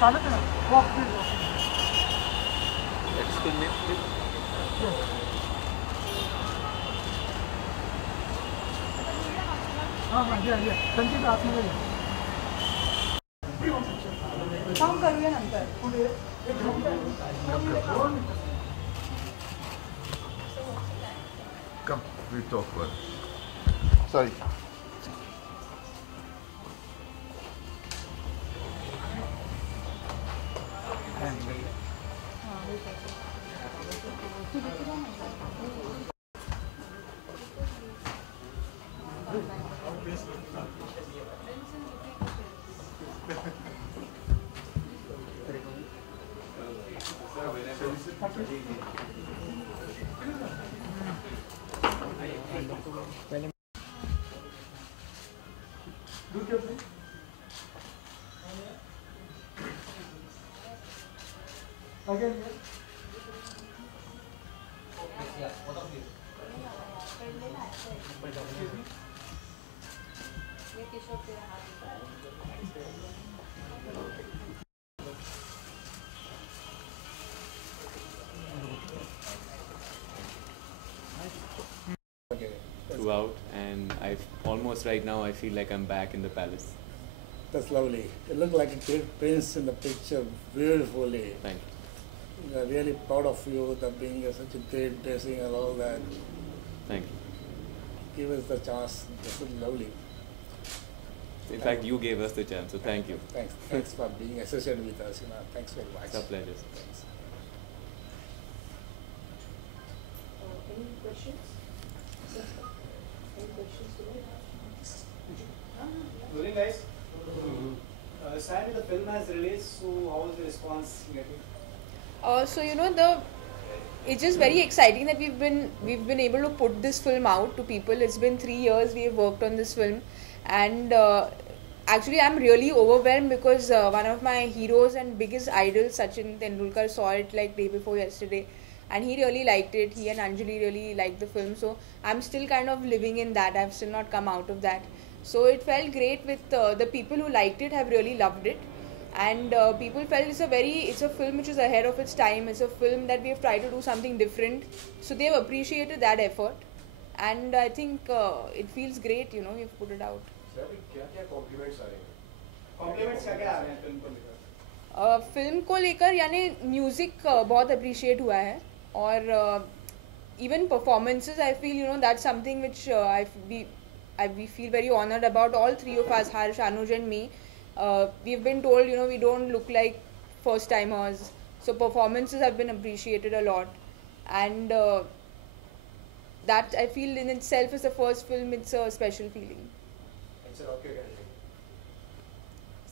Excuse me, please. काम करूया नंतर. Come, we talk first. Sorry. Throughout, and almost right now I feel like I'm back in the palace. That's lovely. You look like a great prince in the picture, beautifully. Thank you. We are really proud of you, that being such a great dressing and all that. Thank you. Give us the chance. This is lovely. In fact, you gave us the chance, so thank you. Thanks. Thanks for being associated with us. Thanks very much. It's a pleasure. Thanks. Any questions? Any questions today? Very nice. Sandy, the film has released, so how is the response getting? So it's just very exciting that we've been able to put this film out to people. It's been 3 years we have worked on this film, and actually I'm really overwhelmed because one of my heroes and biggest idols, Sachin Tendulkar, saw it like day before yesterday, and he really liked it. He and Anjali really liked the film, so I'm still kind of living in that. I've still not come out of that. So it felt great with the people who liked it have really loved it, and people felt it's a film which is ahead of its time. It's a film that we have tried to do something different, so they've appreciated that effort, and I think it feels great. We've put it out. Sir क्या compliments आ रहे हैं? Compliments क्या क्या आ रहे हैं film को लेकर? Film को लेकर यानी म्यूजिक बहुत अप्रिशिएट हुआ है, और even performances I feel that's something which we feel very honored about. All three of us, Harsh, Anuj and me, we've been told we don't look like first timers, so performances have been appreciated a lot, and that I feel in itself is the first film. It's a special feeling. It's a rocket guarantee.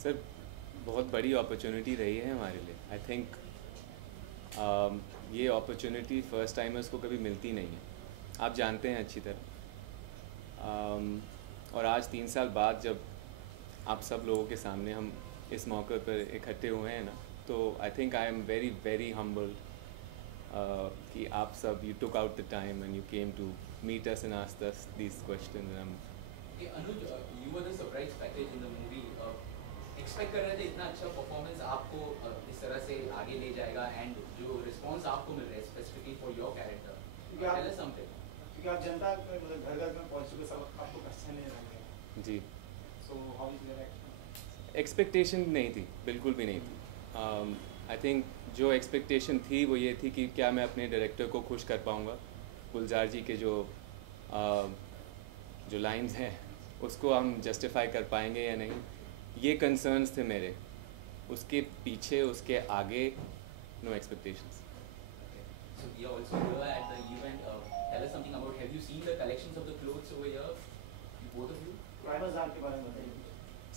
Sir बहुत बड़ी opportunity रही है हमारे लिए. I think ये opportunity first timers को कभी मिलती नहीं है, आप जानते हैं अच्छी तरह. और आज 3 साल बाद जब आप सब लोगों के सामने हम इस मौके पर इकट्ठे हुए हैं ना, तो I think I am very very humbled कि आप सब you took out the time and you came to meet us and asked us these questions. Anuj, you were the surprise package in the movie. Expect कर रहे थे इतना अच्छा performance आपको इस तरह से आगे ले जाएगा, एंड जो रिस्पांस आपको मिल रहा है specifically for your character, tell us something. क्योंकि आप जनता मतलब घर घर में पहुंच चुके, सब आपको पहचानने लगे. जी, so how is your action? Expectation नहीं थी, बिल्कुल भी नहीं थी. आई थिंक जो एक्सपेक्टेशन थी वो ये थी कि क्या मैं अपने डायरेक्टर को खुश कर पाऊँगा. गुलजार जी के जो लाइंस हैं उसको हम जस्टिफाई कर पाएंगे या नहीं, ये कंसर्न्स थे मेरे. उसके पीछे, उसके आगे, no expectations. So we are also here at the event. Tell us something about, have you seen the collections of the clothes over here, both of you? Primezar के बारे में बताइए.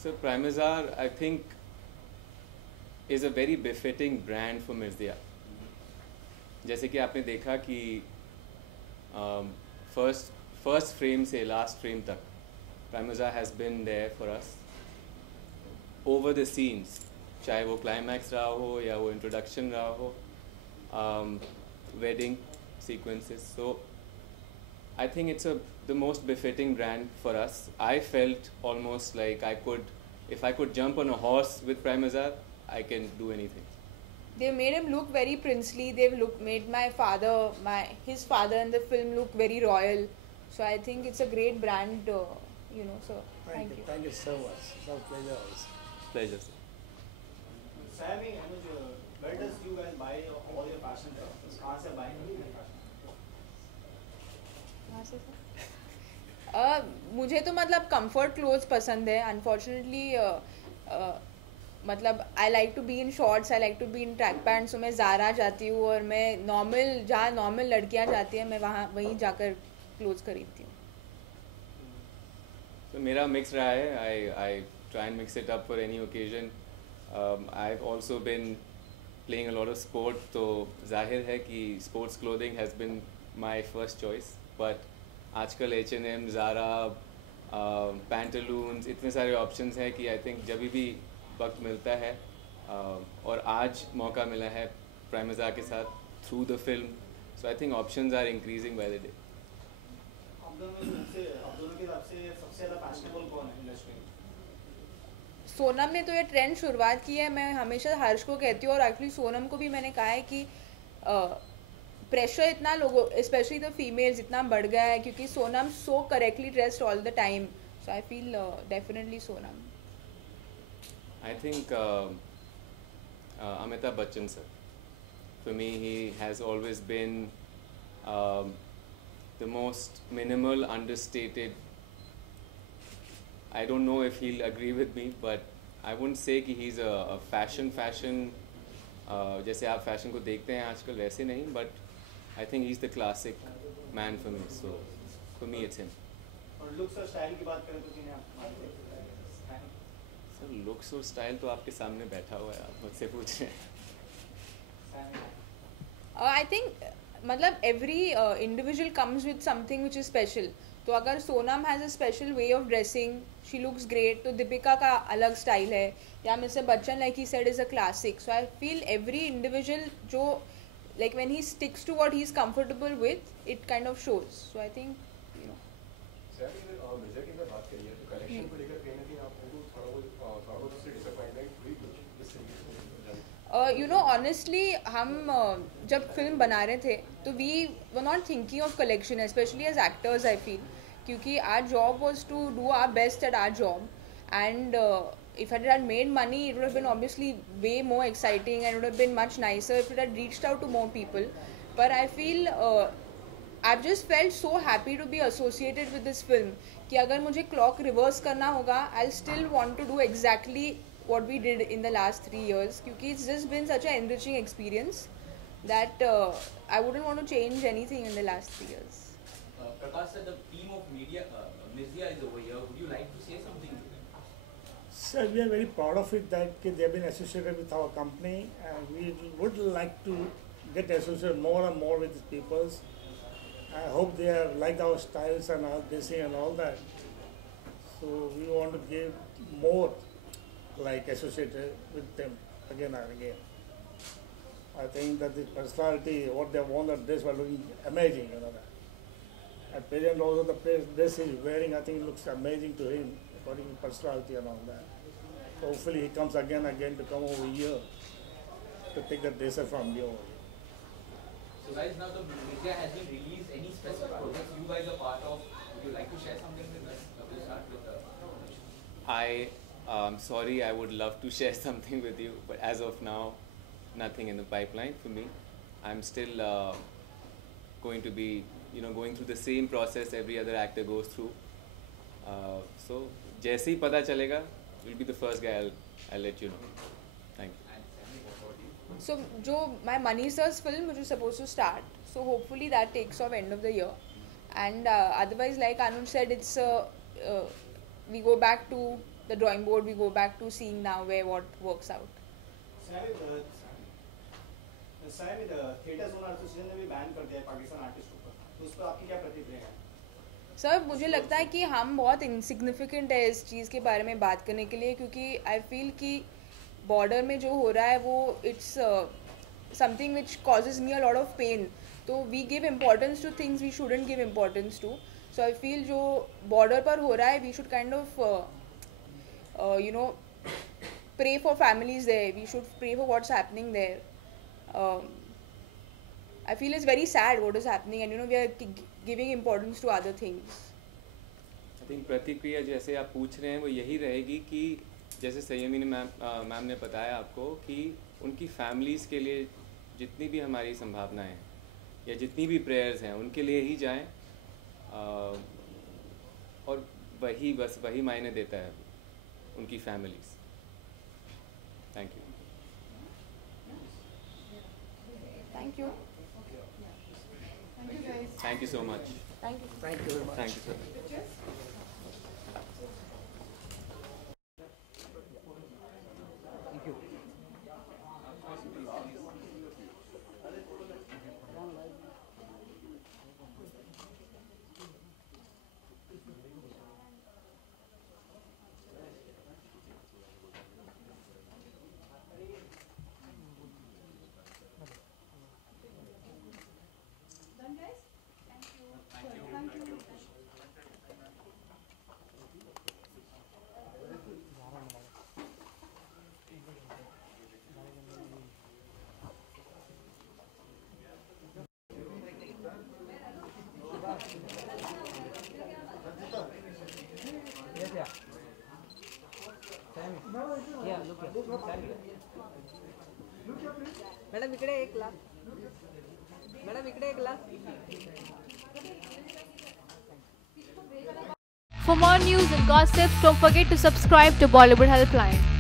Sir Primezar I think is a very befitting brand for Mirzya. जैसे कि आपने देखा कि first frame से लास्ट फ्रेम तक Primezar has been there for us over the scenes, चाहे वो क्लाइमैक्स रहा हो या वो इंट्रोडक्शन रहा हो, wedding sequences. So I think it's the most befitting brand for us. I felt almost like if I could jump on a horse with Primazar, I can do anything. They made him look very princely. They've made his father in the film look very royal. So I think it's a great brand, So thank you. Thank you so much. It's our pleasure also. Pleasure, sir. Sammy, Anuj, where does you guys buy all your fashion stuff? कहाँ से buy कहाँ से sir? मुझे तो मतलब comfort clothes पसंद है. Unfortunately मतलब I like to be in shorts, I like to be in track pants. तो मैं ज़ारा जाती हूँ और मैं जहाँ नॉर्मल लड़कियाँ जाती हैं मैं वहीं जाकर क्लोथ्स खरीदती हूँ. तो मेरा मिक्स रहा है. I try and mix it up for any occasion. I've also been playing a lot of sport, तो जाहिर है कि sports clothing has been my first choice. But आजकल H&M, Zara, Pantaloons, इतने सारे options हैं कि I think जब भी वक्त मिलता है और आज मौका मिला है प्राइमजा के साथ through the film, so I think options are increasing by the day. आप दोनों के हिसाब से सबसे ज़्यादा फैशनेबल कौन है इंडस्ट्री में? सोनम ने तो ये ट्रेंड शुरुआत की है. मैं हमेशा हर्ष को कहती हूँ और एक्चुअली सोनम को भी मैंने कहा है कि प्रेशर इतना लोगों स्पेशली द फीमेल्स इतना बढ़ गया है क्योंकि Sonam so correctly dressed all the time. So I feel definitely Sonam. I think Amitabh Bachchan sir. For me, he has always been the most minimal, understated. I don't know if he'll agree with me, but I wouldn't say कि he's a fashion. जैसे आप fashion को देखते हैं आजकल वैसे नहीं, but I think he's the classic man for me. So for me, it's him. और लुक्स और स्टाइल की बात करें तो किन्हें आप सर लुक्स और स्टाइल तो आपके सामने बैठा हुआ है, आप मुझसे पूछ रहे हैं. आई थिंक मतलब every individual comes with something which is special. तो अगर Sonam has a special way of dressing, she looks great, तो दीपिका का अलग स्टाइल है, या mister Bachchan like he said is a classic. So I feel every individual जो like when he sticks to what he is comfortable with, it kind of shows. So I think sir major की बात करिए तो collection को लेकर कहीं ना कहीं आपको थोड़ा बहुत उससे डिसअपॉइंटमेंट हुई कुछ? ऑनेस्टली हम जब फिल्म बना रहे थे तो we were not thinking of collection, specially as actors I feel, क्योंकि our job was to do our best at our job. And if it had made money, it would have been obviously way more exciting and it would have been much nicer if it had reached out to more people. But I feel I've just felt so happy to be associated with this film कि अगर मुझे clock reverse करना होगा, I'll still want to do exactly what we did in the last 3 years क्योंकि it's just been such an enriching experience that I wouldn't want to change anything in the last 3 years. Prakash sir, the team of Mirza is over here. Would you like to say something to them? Sir, we are very proud of it that they have been associated with our company, and we would like to get associated more and more with these people. I hope they are like our styles and our dressing and all that. So we want to give more like associated with them again and again. I think that the personality, what they want, that dress were looking amazing, that. At present also the dress he is wearing, I think it looks amazing to him, according to personality and all that. So hopefully he comes again to come over here to take the dresser from you. So guys, now the Mirza has been released. Any specific projects you guys are part of? Would you like to share something with us? We'll start with I'm sorry, I would love to share something with you, but as of now, nothing in the pipeline for me. I'm still going to be, going through the same process every other actor goes through. So, जैसे ही पता चलेगा, you'll be the first guy I'll let you know. Thank you. So, my Money Sir's film, which is supposed to start, so hopefully that takes off end of the year. And otherwise, like Anuj said, it's we go back to the drawing board, we go back to seeing now what works out. साहब theatres owner association ने भी ban कर दिया है पाकिस्तान आर्टिस्टों पर, तो उस पर आपकी क्या प्रतिक्रिया है? सर मुझे लगता है कि हम बहुत इनसिग्निफिकेंट है इस चीज़ के बारे में बात करने के लिए, क्योंकि आई फील कि बॉर्डर में जो हो रहा है वो it's something which causes me a lot of pain. तो we give importance to things we shouldn't give importance to. So I feel जो बॉर्डर पर हो रहा है we should kind of pray for families there. We should pray for what's happening there. I feel it's very sad what is happening, and we are giving importance to other things. I think प्रतिक्रिया जैसे आप पूछ रहे हैं वो यही रहेगी कि जैसे संयमी मैम ने बताया आपको कि उनकी फैमिलीज़ के लिए जितनी भी हमारी संभावनाएं हैं या जितनी भी प्रेयर्स हैं उनके लिए ही जाएं, और वही मायने देता है उनकी families. Thank you. Thank you. Thank you so much. Thank you. Thank you very much. Thank you, sir. Madam इकडे एक ग्लास. मॅडम इकडे एक glass. For more news and gossips, don't forget to subscribe to Bollywood Helpline.